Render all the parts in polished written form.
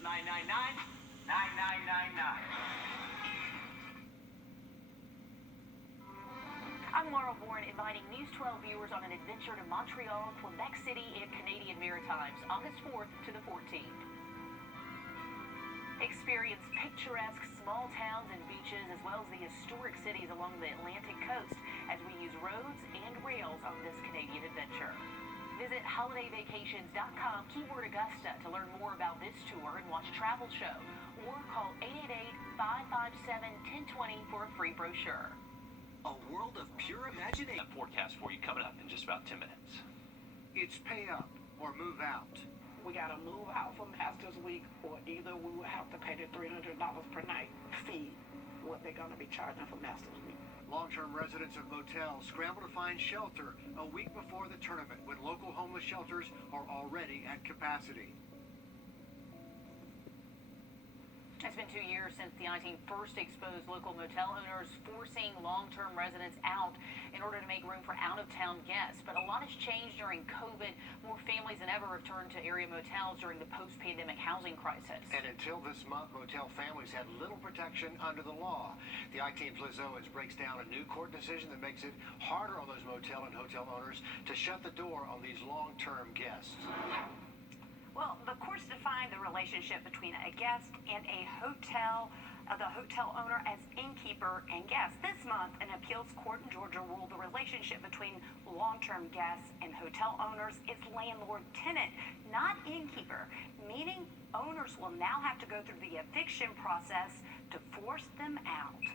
999-9999. I'm Laura Warren, inviting News 12 viewers on an adventure to Montreal, Quebec City, and Canadian Maritimes, August 4th to the 14th. Experience picturesque small towns and beaches, as well as the historic cities along the Atlantic coast, as we use roads and rails on this Canadian adventure. Visit holidayvacations.com, keyword Augusta, to learn more about this tour and watch a travel show, or call 888-557-1020 for a free brochure. A world of pure imagination. A forecast for you coming up in just about 10 minutes. It's pay up or move out. We got to move out for Masters Week, or either we will have to pay the $300 per night fee, what they're going to be charging for Masters Week. Long-term residents of motels scramble to find shelter a week before the tournament when local homeless shelters are already at capacity. It's been 2 years since the I-team first exposed local motel owners forcing long-term residents out in order to make room for out-of-town guests. But a lot has changed during COVID. More families than ever have turned to area motels during the post-pandemic housing crisis. And until this month, motel families had little protection under the law. The I-team's Liz Owens breaks down a new court decision that makes it harder on those motel and hotel owners to shut the door on these long-term guests. Well, the courts define the relationship between a guest and a hotel, the hotel owner as innkeeper and guest. This month, an appeals court in Georgia ruled the relationship between long-term guests and hotel owners is landlord-tenant, not innkeeper, meaning owners will now have to go through the eviction process to force them out.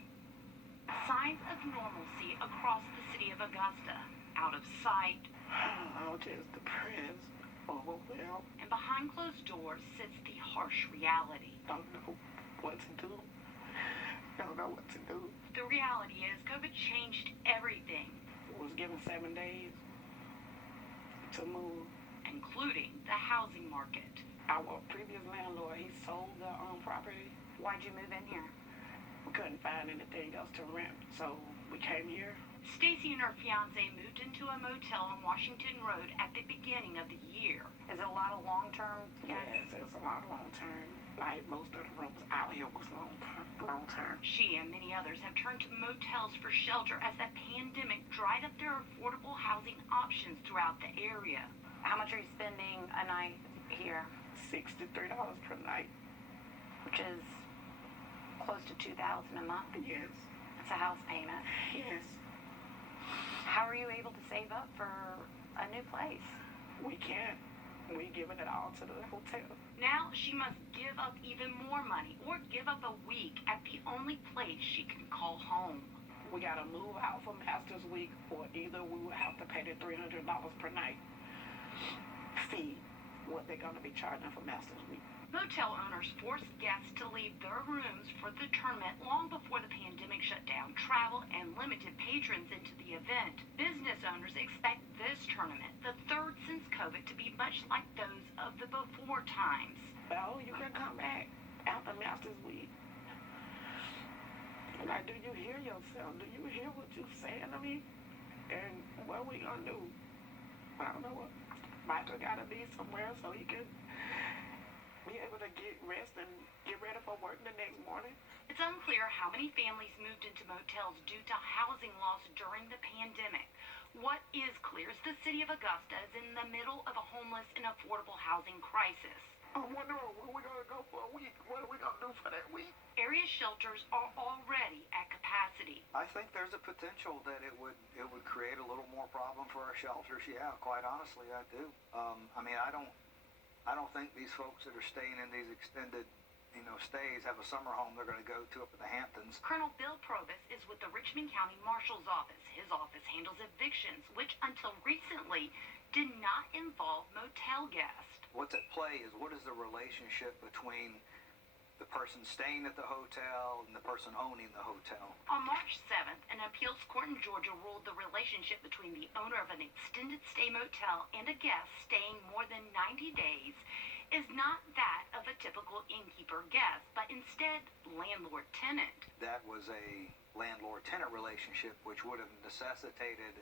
Signs of normalcy across the city of Augusta, out of sight. I'm just depressed, overwhelmed. And behind closed doors sits the harsh reality. Don't know what to do. Don't know what to do. The reality is COVID changed everything. Was given 7 days to move. Including the housing market. Our previous landlord, he sold the property. Why'd you move in here? We couldn't find anything else to rent, so we came here. Stacy and her fiance moved into a motel on Washington Road at the beginning of the year. Is it a lot of long-term? Yes, it's a lot of long-term. Like most of the rooms out here was long-term. She and many others have turned to motels for shelter as the pandemic dried up their affordable housing options throughout the area. How much are you spending a night here? $63 per night. Which is close to $2,000 a month. Yes. That's a house payment. Yes. How are you able to save up for a new place? We can't. We giving it all to the hotel. Now she must give up even more money or give up a week at the only place she can call home. We got to move out for Masters Week, or either we will have to pay the $300 per night fee, what they're going to be charging for Masters Week. Motel owners forced guests to leave their rooms for the tournament long before the pandemic shut down travel and limited patrons into the event. Business owners expect this tournament, the third since COVID, to be much like those of the before times. Well, you can come back after Masters Week. Like, do you hear yourself? Do you hear what you're saying to me? And what we gonna do? I don't know what. Michael gotta be somewhere so he can be able to get rest and get ready for work the next morning. It's unclear how many families moved into motels due to housing loss during the pandemic. What is clear is the city of Augusta is in the middle of a homeless and affordable housing crisis. I'm wondering where we're going to go for a week. What are we going to do for that week? Area shelters are already at capacity. I think there's a potential that it would create a little more problem for our shelters. Yeah, quite honestly, I do. I don't think these folks that are staying in these extended, stays have a summer home they're going to go to up in the Hamptons. Colonel Bill Provis is with the Richmond County Marshal's Office. His office handles evictions, which until recently did not involve motel guests. What's at play is what is the relationship between the person staying at the hotel and the person owning the hotel. On March 7th, an appeals court in Georgia ruled the relationship between the owner of an extended stay motel and a guest staying more than 90 days is not that of a typical innkeeper-guest, but instead landlord-tenant. That was a landlord-tenant relationship which would have necessitated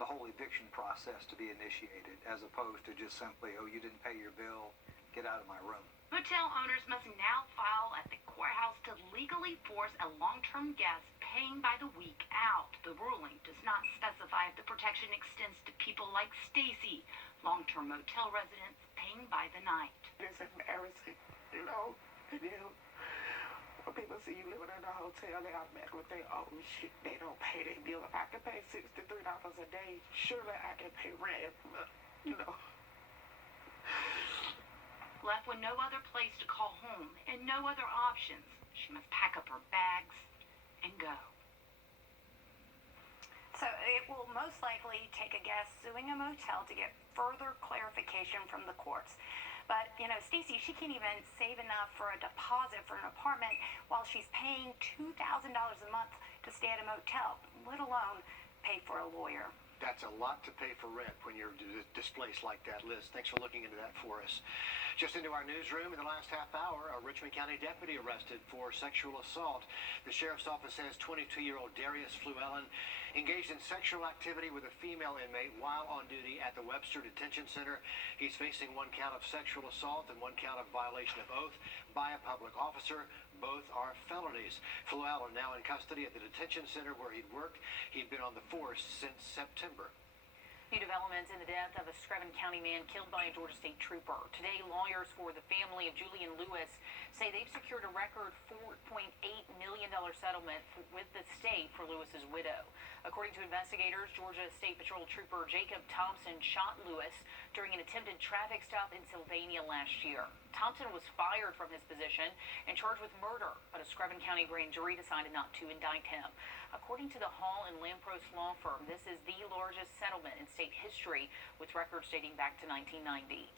the whole eviction process to be initiated, as opposed to just simply, oh, you didn't pay your bill, get out of my room. Motel owners must now file at the courthouse to legally force a long-term guest paying by the week out. The ruling does not specify if the protection extends to people like Stacy, long-term motel residents paying by the night. It's embarrassing, you know. And then when people see you living in a hotel, they automatically think, oh shit, they don't pay their bill. If I can pay $63 a day, surely I can pay rent, you know. Left with no other place to call home and no other options, she must pack up her bags and go. So it will most likely take a guest suing a motel to get further clarification from the courts. But, you know, Stacy, she can't even save enough for a deposit for an apartment while she's paying $2,000 a month to stay at a motel, let alone pay for a lawyer. That's a lot to pay for rent when you're displaced like that. Liz, thanks for looking into that for us. Just into our newsroom in the last half hour, a Richmond County deputy arrested for sexual assault. The sheriff's office says 22-year-old Darius Fluellen engaged in sexual activity with a female inmate while on duty at the Webster Detention Center. He's facing 1 count of sexual assault and 1 count of violation of oath by a public officer. Both are felonies. Fluellen now in custody at the detention center where he'd worked. He'd been on the force since September. New developments in the death of a Screven County man killed by a Georgia State trooper. Today, lawyers for the family of Julian Lewis say they've secured a record $4.8 million settlement with the state for Lewis's widow. According to investigators, Georgia State Patrol Trooper Jacob Thompson shot Lewis during an attempted traffic stop in Sylvania last year. Thompson was fired from his position and charged with murder, but a Screven County grand jury decided not to indict him. According to the Hall and Lampros law firm, this is the largest settlement in state history, with records dating back to 1990.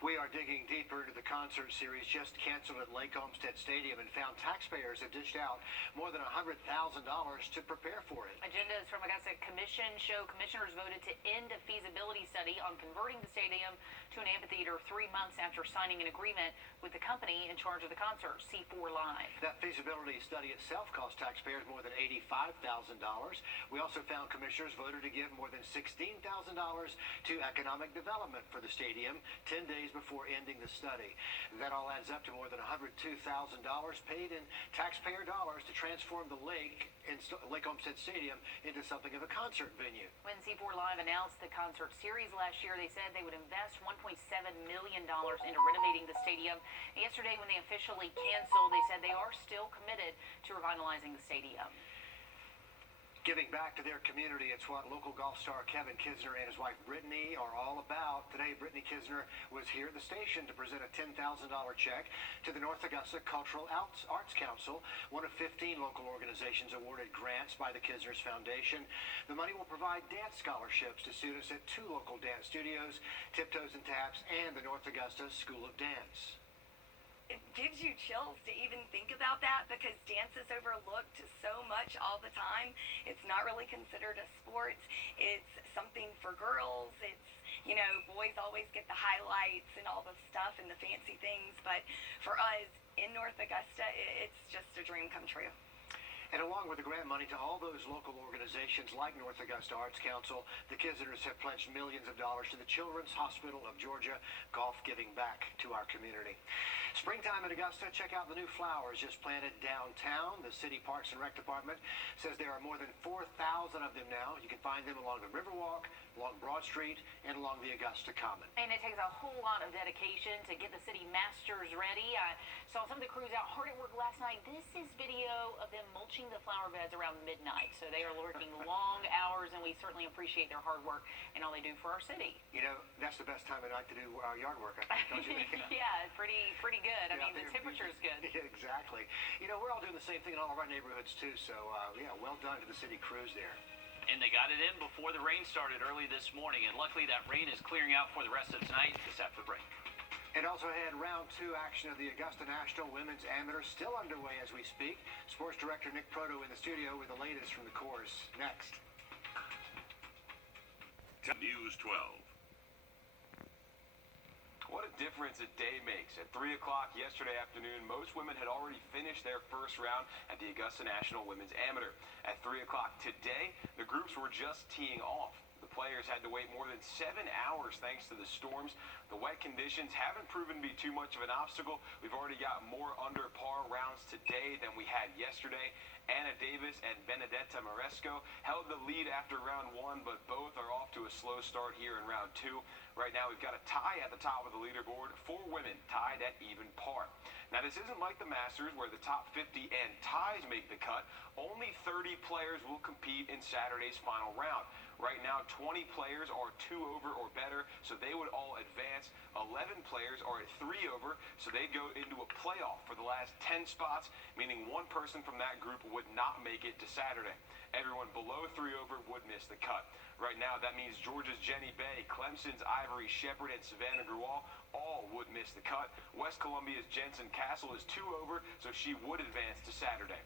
We are digging deeper into the concert series just canceled at Lake Olmsted Stadium and found taxpayers have dished out more than $100,000 to prepare for it. Agendas from Augusta Commission show commissioners voted to end a feasibility study on converting the stadium to an amphitheater 3 months after signing an agreement with the company in charge of the concert, C4 Live. That feasibility study itself cost taxpayers more than $85,000. We also found commissioners voted to give more than $16,000 to economic development for the stadium 10 days before ending the study. That all adds up to more than $102,000 paid in taxpayer dollars to transform the Lake Olmsted Stadium into something of a concert venue. When C4 Live announced the concert series last year, they said they would invest $1.7 million into renovating the stadium. Yesterday, when they officially canceled, they said they are still committed to revitalizing the stadium. Giving back to their community, it's what local golf star Kevin Kisner and his wife Brittany are all about. Today, Brittany Kisner was here at the station to present a $10,000 check to the North Augusta Cultural Arts Council, one of 15 local organizations awarded grants by the Kisner's Foundation. The money will provide dance scholarships to students at 2 local dance studios, Tiptoes and Taps, and the North Augusta School of Dance. It gives you chills to even think about that because dance is overlooked so much all the time. It's not really considered a sport. It's something for girls. It's, you know, boys always get the highlights and all the stuff and the fancy things. But for us in North Augusta, it's just a dream come true. And along with the grant money to all those local organizations like North Augusta Arts Council, the Kisners have pledged millions of dollars to the Children's Hospital of Georgia, golf giving back to our community. Springtime in Augusta, check out the new flowers just planted downtown. The City Parks and Rec Department says there are more than 4,000 of them now. You can find them along the Riverwalk, along Broad Street, and along the Augusta Common. And it takes a whole lot of dedication to get the city masters ready. I saw some of the crews out hard at work last night. This is video of them mulching the flower beds around midnight. So they are working long hours, and we certainly appreciate their hard work and all they do for our city. You know, that's the best time of night to do yard work, I think, don't you think? Yeah, pretty good. I mean, the temperature's good. Yeah, exactly. You know, we're all doing the same thing in all of our neighborhoods, too. So, yeah, well done to the city crews there. And they got it in before the rain started early this morning, and luckily that rain is clearing out for the rest of tonight just after the break. And also had round 2 action of the Augusta National Women's Amateur still underway as we speak. Sports Director Nick Proto in the studio with the latest from the course. Next. News 12. What a difference a day makes. At 3 o'clock yesterday afternoon, most women had already finished their first round at the Augusta National Women's Amateur. At 3 o'clock today, the groups were just teeing off. The The players had to wait more than 7 hours thanks to the storms. The wet conditions haven't proven to be too much of an obstacle. We've already got more under par rounds today than we had yesterday. Anna Davis and Benedetta Moresco held the lead after round 1, but both are off to a slow start here in round 2. Right now, we've got a tie at the top of the leaderboard. 4 women tied at even par. Now, this isn't like the Masters, where the top 50 and ties make the cut. Only 30 players will compete in Saturday's final round. Right now, 20 players are 2 over or better, so they would all advance. 11 players are at 3 over, so they'd go into a playoff for the last 10 spots, meaning one person from that group would not make it to Saturday. Everyone below 3 over would miss the cut. Right now, that means Georgia's Jenny Bay, Clemson's Ivory Shepherd, and Savannah Grual all would miss the cut. West Columbia's Jensen Castle is 2 over, so she would advance to Saturday.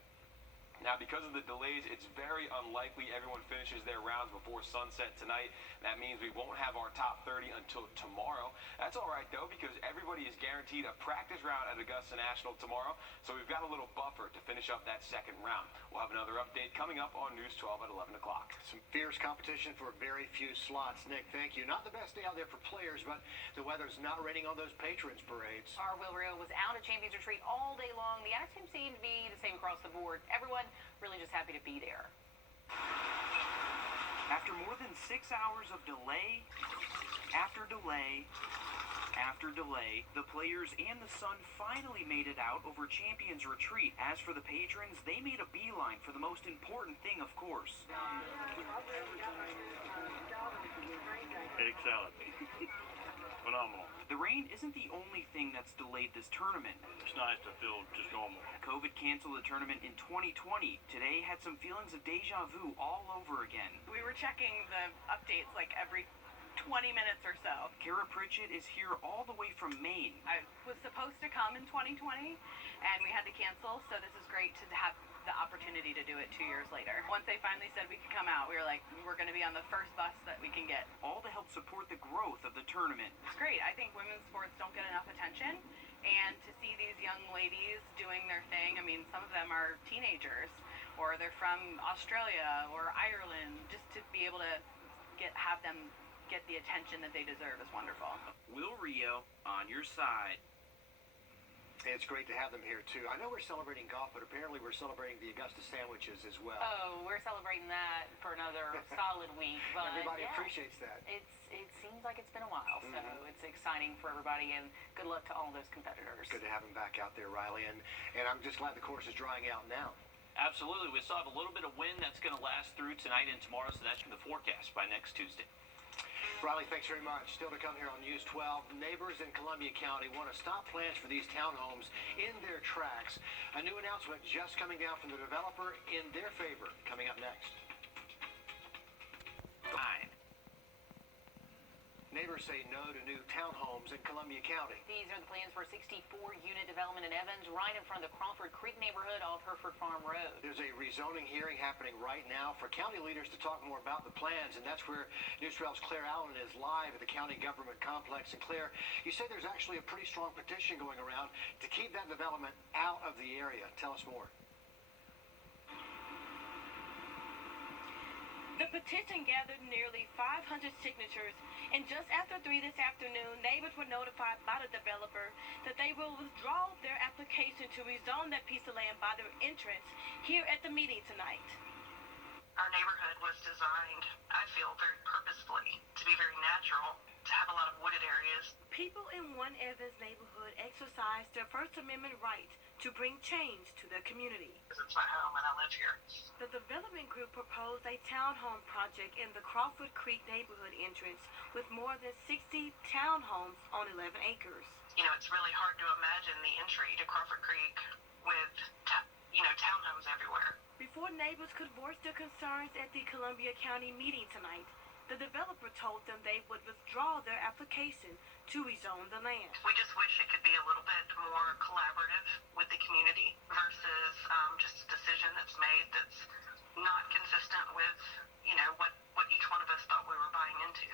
Now, because of the delays, it's very unlikely everyone finishes their rounds before sunset tonight. That means we won't have our top 30 until tomorrow. That's all right, though, because everybody is guaranteed a practice round at Augusta National tomorrow, so we've got a little buffer to finish up that second round. We'll have another update coming up on News 12 at 11 o'clock. Some fierce competition for very few slots. Nick, thank you. Not the best day out there for players, but the weather's not raining on those patrons parades. Our Wrdw was out at Champions Retreat all day long. The attitude seemed to be the same across the board. Everyone really just happy to be there. After more than 6 hours of delay, after delay, after delay, the players and the sun finally made it out over Champions Retreat. As for the patrons, they made a beeline for the most important thing, of course. Egg salad. Phenomenal. The rain isn't the only thing that's delayed this tournament. It's nice to feel just normal. COVID canceled the tournament in 2020. Today had some feelings of deja vu all over again. We were checking the updates like every 20 minutes or so. Kara Pritchett is here all the way from Maine. I was supposed to come in 2020 and we had to cancel, so this is great to have the opportunity to do it 2 years later. Once they finally said we could come out, we were like, we're going to be on the first bus that we can get. All to help support the growth of the tournament. It's great. I think women's sports don't get enough attention, and to see these young ladies doing their thing, I mean, some of them are teenagers, or they're from Australia or Ireland, just to be able to have them get the attention that they deserve is wonderful. Will Rio on your side. It's great to have them here, too. I know we're celebrating golf, but apparently we're celebrating the Augusta sandwiches as well. Oh, we're celebrating that for another solid week. But everybody yeah, appreciates that. It seems like it's been a while, so it's exciting for everybody, and good luck to all those competitors. Good to have them back out there, Riley, and I'm just glad the course is drying out now. Absolutely. We still have a little bit of wind that's going to last through tonight and tomorrow, so that's the forecast by next Tuesday. Riley, thanks very much. Still to come here on News 12. Neighbors in Columbia County want to stop plans for these townhomes in their tracks. A new announcement just coming down from the developer in their favor. Coming up next. Fine. Neighbors say no to new townhomes in Columbia County. These are the plans for a 64-unit development in Evans, right in front of the Crawford Creek neighborhood off Hereford Farm Road. There's a rezoning hearing happening right now for county leaders to talk more about the plans, and that's where News 12's Claire Allen is live at the county government complex. And Claire, you say there's actually a pretty strong petition going around to keep that development out of the area. Tell us more. The petition gathered nearly 500 signatures, and just after 3 this afternoon, neighbors were notified by the developer that they will withdraw their application to rezone that piece of land by their entrance here at the meeting tonight. Our neighborhood was designed, I feel, very purposefully to be very natural, to have a lot of wooded areas. People in one Evans neighborhood exercised their First Amendment right to bring change to their community. It's my home and I live here. The development group proposed a townhome project in the Crawford Creek neighborhood entrance with more than 60 townhomes on 11 acres. You know, it's really hard to imagine the entry to Crawford Creek with, townhomes everywhere. Before neighbors could voice their concerns at the Columbia County meeting tonight, the developer told them they would withdraw their application to rezone the land. We just wish it could be a little bit more collaborative with the community versus just a decision that's made that's not consistent with, what each one of us thought we were buying into.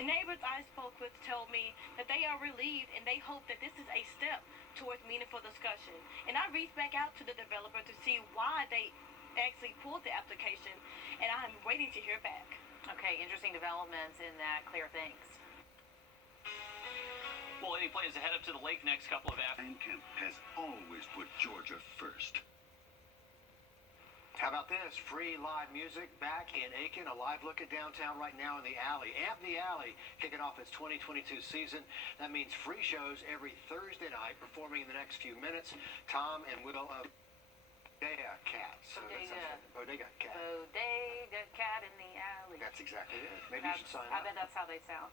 The neighbors I spoke with told me that they are relieved and they hope that this is a step towards meaningful discussion. And I reached back out to the developer to see why they actually pulled the application, and I'm waiting to hear back. Okay, interesting developments in that. Claire, thanks. Well, any plans to head up to the lake next couple of afternoons? Kemp has always put Georgia first. How about this? Free live music back in Aiken. A live look at downtown right now in the Alley. Amp the Alley kicking off its 2022 season. That means free shows every Thursday night, performing in the next few minutes. Tom and Will of Bodega Cat. So Bodega Cat. Bodega Cat in the Alley. That's exactly it. Maybe you should sign I up. bet that's how they sound.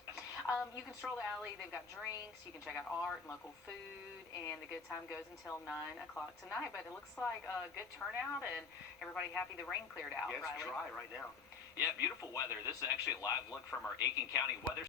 You can stroll the alley. They've got drinks. You can check out art and local food. And the good time goes until 9 o'clock tonight. But it looks like a good turnout and everybody happy the rain cleared out. Yeah, it's Riley. dry right now. Yeah, beautiful weather. This is actually a live look from our Aiken County weather